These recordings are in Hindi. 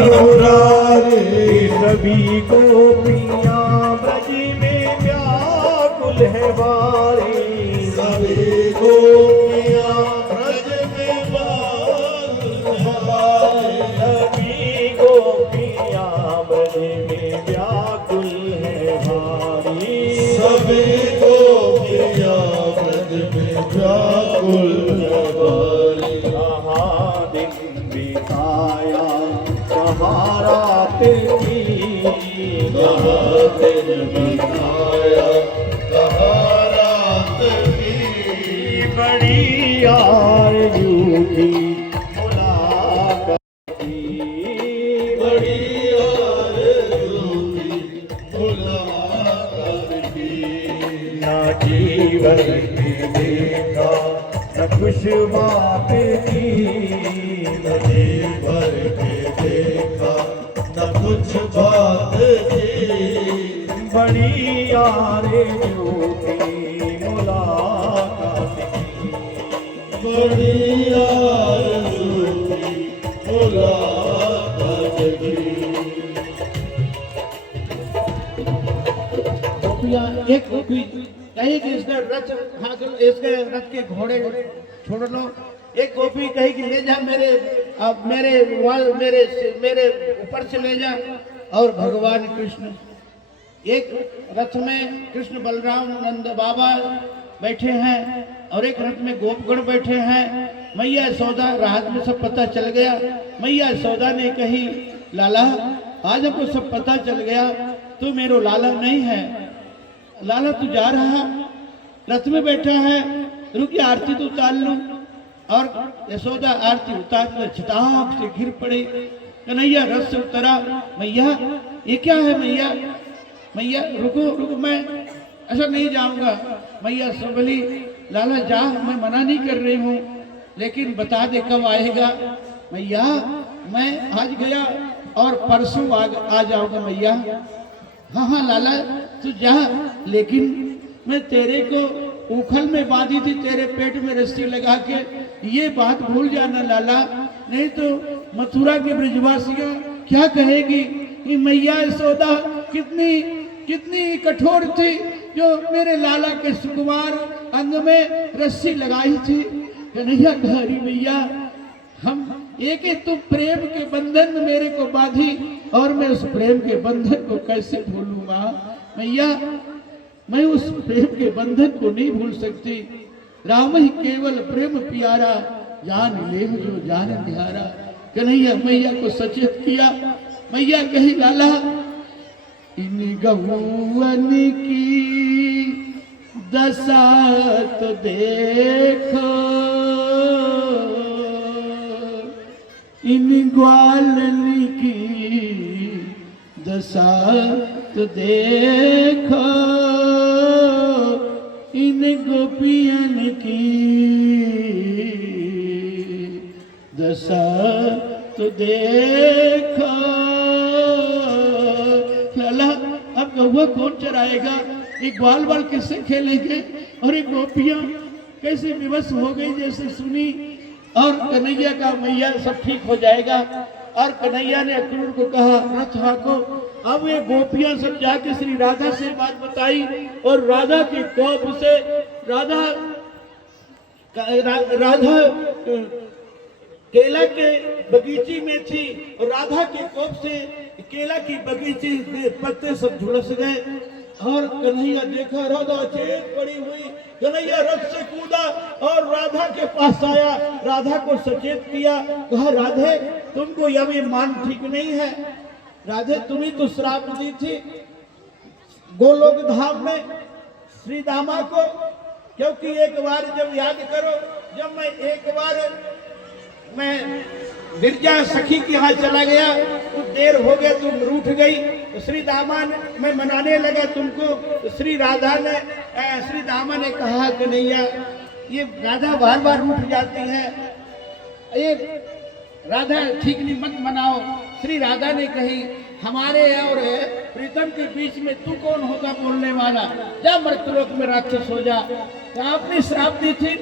मुरारे सभी गोपियां ब्रज में व्याकुल है बारी, सभी गोपियां ब्रज में व्याकुल है बारी, सभी गोपियां ब्रज में व्याकुल है बारी, सभी गोपियां ब्रज में व्याकुल है बारी। कहाँ दिन बिताया कहाँ रात की, कहाँ दिन बिताया कहाँ रात की, बड़ी आरज़ू थी मुलाकात की, बड़ी आरज़ू थी मुलाकात की। ना जीवन में देखा न कुछ बात की, नदी भर के देखा न कुछ बात थी, बड़ी आरज़ू थी मुलाकात की, बड़ी आरज़ू थी मुलाकात की। गोपियाँ एक गोपी कही कि इसका रथ हासिल, इसके रथ के घोड़े छोड़ लो। एक गोपी कही कि ले जा मेरे, अब मेरे ऊपर से ले जा। और भगवान कृष्ण एक रथ में कृष्ण बलराम नंद बाबा बैठे हैं और एक रथ में गोपगण बैठे हैं। मैया यशोदा रात में सब पता चल गया। मैया यशोदा ने कही लाला आज हमको सब पता चल गया, तू मेरो लाला नहीं है। लाला तू जा रहा, रथ में बैठा है, रुकी आरती तो उतार लूं। और यशोदा आरती उतार कर छटाक से गिर पड़ी। कन्हैया रथ से उतरा, मैया ये क्या है मैया, मैया रुको रुको, मैं ऐसा नहीं जाऊंगा। मैया संभली, लाला जा, मैं मना नहीं कर रही हूँ, लेकिन बता दे कब आएगा। मैया मैं आज गया और परसों आ जाऊंगा मैया। हाँ हाँ लाला तू जा, लेकिन मैं तेरे को उखल में बांधी थी, तेरे पेट में रस्सी लगा के, ये बात भूल जाना लाला, नहीं तो मथुरा के ब्रजवासियां क्या कहेगी कि मैया यशोदा कितनी कितनी कठोर थी जो मेरे लाला के सुकुमार अंग में रस्सी लगाई थी। कन्हैया कह रही मैया हम एक ही तुम प्रेम के बंधन में मेरे को बांधी और मैं उस प्रेम के बंधन को कैसे भूलूंगा। मैया मैं उस प्रेम के बंधन को नहीं भूल सकती। राम ही केवल प्रेम प्यारा, जान ले जो जान निहारा। कन्हैया मैया को सचेत किया। मैया कही लाला इन गौवन की दशा तो देखो, इन ग्वालन की दशा तो देखो, इन गोपियन की दशा तो देखो। लाला अब गौवा कौन चराएगा, ये ग्वाल बाल किससे खेलेंगे, और ये गोपियां कैसे विवश हो गई जैसे सुनी। और कन्हैया का मैया सब ठीक हो जाएगा। और कन्हैया ने अक्रूर को कहा रथ हाँको। अब ये गोपियां सब जाके श्री राधा से बात बताई और राधा के कोप से राधा केला के बगीचे में थी और राधा के कोप से केला की बगीचे के पत्ते सब झुलस गए। और कन्हैया देखा राधा चेत पड़ी हुई। कन्हैया रथ से कूदा और राधा के पास आया, राधा को सचेत किया, कहा राधे तुमको यह मान ठीक नहीं है। राधे तुम्ही तो श्राप दी थी गोलोक धाम में श्री दामा को, क्योंकि एक बार जब याद करो, जब मैं एक बार मैं गिरजा सखी के यहाँ चला गया, कुछ देर हो गया, तुम रूठ गई, तो श्री दामा ने मैं मनाने लगा तुमको, तो श्री दामा ने कहा कि नैया ये राधा बार बार रूठ जाती है, ये राधा ठीक नहीं, मत मनाओ। श्री राधा ने कही हमारे और प्रीतम के बीच में तू कौन होगा बोलने वाला, जा मृत्युलोक में राक्षस हो जा। तो आपने श्राप दी थी,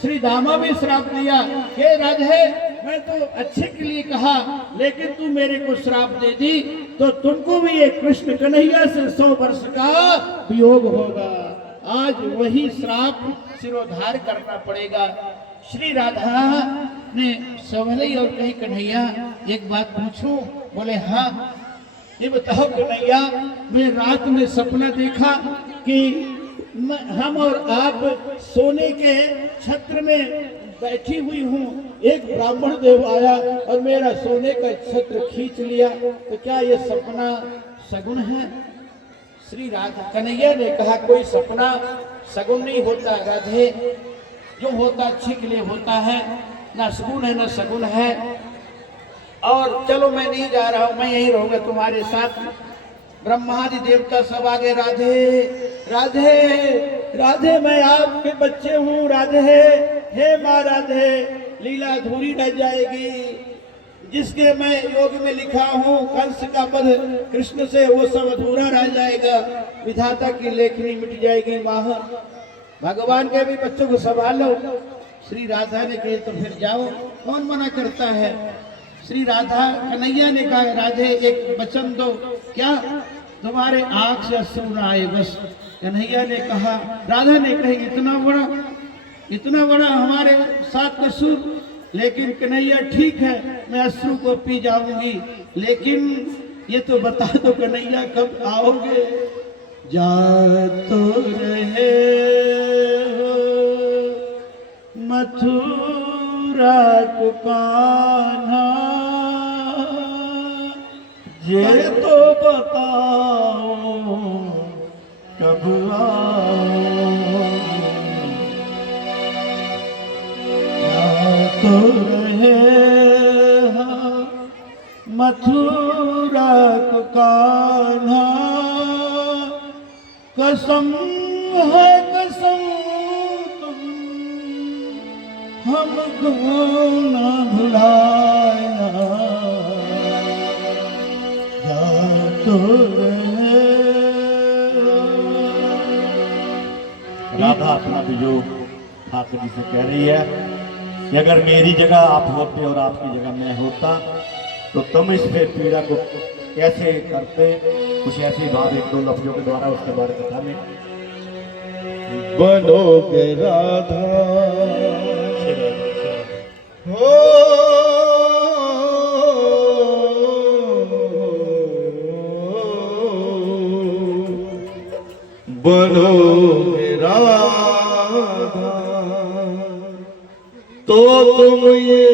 श्री दामा भी श्राप दिया, हे राधे मैं तो अच्छे के लिए कहा, लेकिन तू मेरे को श्राप दे दी तो तुमको भी एक कृष्ण कन्हैया से 100 वर्ष का वियोग होगा। आज वही श्राप सिरोधार करना पड़ेगा। श्री राधा ने संभली और कही, कन्हैया एक बात पूछूं? बोले हाँ। ये बताओ कन्हैया, मैं रात में सपना देखा कि हम और आप सोने के छत्र में बैठी हुई हूँ, एक ब्राह्मण देव आया और मेरा सोने का छत्र खींच लिया, तो क्या ये सपना सगुन है? श्री राधा कन्हैया ने कहा, कोई सपना सगुन नहीं होता राधे, जो होता अच्छे के लिए होता है, ना सगुन है ना सगुन है। और चलो मैं नहीं जा रहा हूँ, मैं यहीं रहूंगा तुम्हारे साथ। ब्रह्मादि देवता सब आगे, राधे राधे राधे मैं आपके बच्चे हूँ राधे, हे माँ राधे, लीला अधूरी रह जाएगी। जिसके मैं योग में लिखा हूँ कंस का पद कृष्ण से, वो सब अधूरा रह जाएगा, विधाता की लेखनी मिट जाएगी। माँ भगवान के भी बच्चों को संभालो। श्री राधा ने कहे तो फिर जाओ, कौन मना करता है? श्री राधा कन्हैया ने कहा, राधे एक वचन दो। क्या? तुम्हारे आंख से अश्रु न आए बस। कन्हैया ने कहा, राधा ने कही, इतना बड़ा हमारे साथ कसूर, लेकिन कन्हैया ठीक है, मैं अश्रु को पी जाऊंगी, लेकिन ये तो बता दो कन्हैया कब आओगे? जा तो रहे हो मथुरा को कान्हा, ये तो बताओ कब तो रहे मथुरा को कान्हा, कसम है कसम तुम हमको न भुलाया, तो रहे। राधा अपना वियोग ठाकुर जी से कह रही है कि अगर मेरी जगह आप होते और आपकी जगह मैं होता तो तुम इस पे पीड़ा को कैसे करते? कुछ ऐसी बात एक दो लफ्जों के द्वारा उसके बारे में बता में। बनोगे राधा हो, बनोगे राधा तो तुम ये